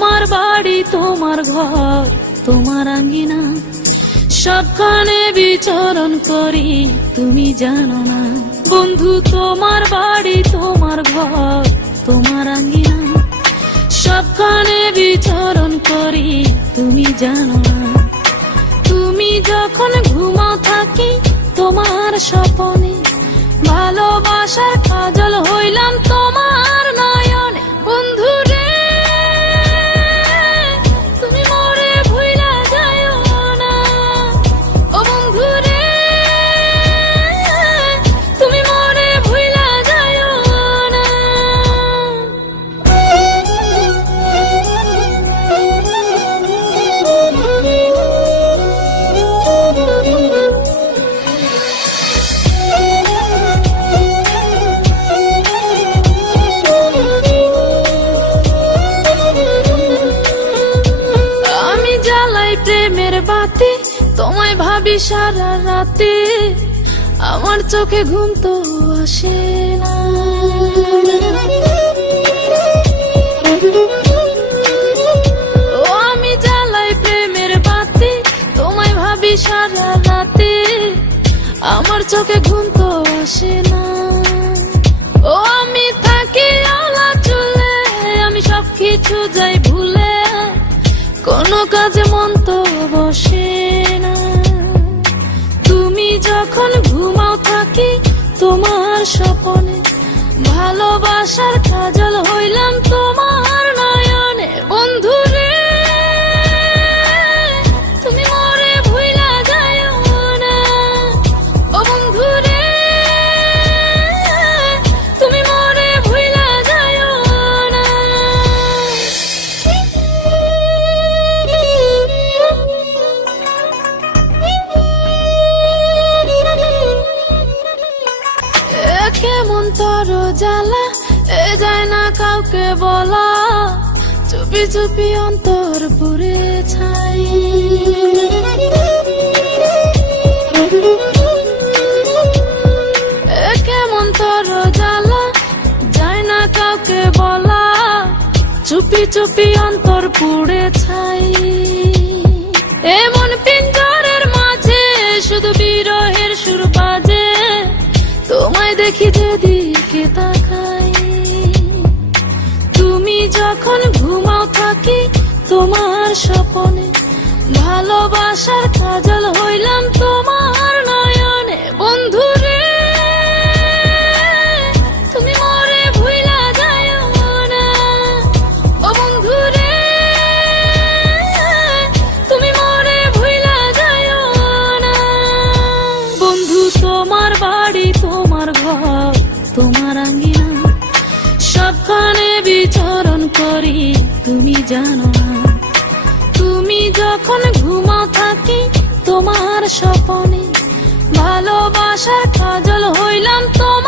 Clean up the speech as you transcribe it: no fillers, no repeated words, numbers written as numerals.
তোমার বাড়ি তোমার ঘর তোমার আঙ্গিনা, সবখানে বিচরণ করি তুমি জানো না। বন্ধু তোমার বাড়ি তোমার ঘর তোমার আঙ্গিনা, সবখানে বিচরণ করি তুমি জানো না। তুমি যখন ঘুমাও থাকি তোমার স্বপনে, ভালোবাসার কাজল হইলাম তোমার নয়নে। বন্ধু রে তুমি মোরে ভুইলা যাইও না, ও বন্ধু রে তুমি মোরে ভুইলা যাইও না। আমি জ্বালাই প্রেমের বাতি, তোমায় ভাবি সারা রাতে, আমার চোখে ঘুম তো আসে না। ও আমি জ্বালাই প্রেমের বাতি, তোমায় ভাবি সারা রাতে, আমার চোখে ঘুম তো আসে না। ও আমি থাকি আলা চুলে, আমি সবকিছু যাই ভুলে, কোনো কাজে মন তো বসে না। তুমি যখন ঘুমাও থাকি তোমার স্বপনে, ভালোবাসার কাজল হইলাম তোমার নয়নে। বন্ধু রে তুমি মোরে ভুইলা যাইও না, ও বন্ধু রে তুমি মোরে ভুইলা যাইও না। কেমন তর জ্বালা এ যায় না কাউকে বলা, চুপি চুপি অন্তর পুরে ছাই। কেমন তর জ্বালা যায় না কাউকে বলা, চুপি চুপি অন্তর পুড়ে ছাই। এমন পিঞ্জরের মাঝে শুধু বিরহের সুর বাজে, তোমায় দেখি যেদিকে তাকাই। তুমি যখন ঘুমাও থাকি তোমার স্বপনে, ভালোবাসার কাজল হইলাম তোমার নয়নে। বন্ধু রে তুমি মোরে ভুইলা যাইও না, ও বন্ধু রে তুমি মোরে ভুইলা যাইও না। বন্ধু তোমার বাড়ি তোমার ঘর তোমার আঙ্গিনা, সবখানে বিচরণ করি তুমি জানো না। তুমি যখন ঘুমাও থাকি তোমার স্বপনে, ভালোবাসার কাজল হইলাম তোমার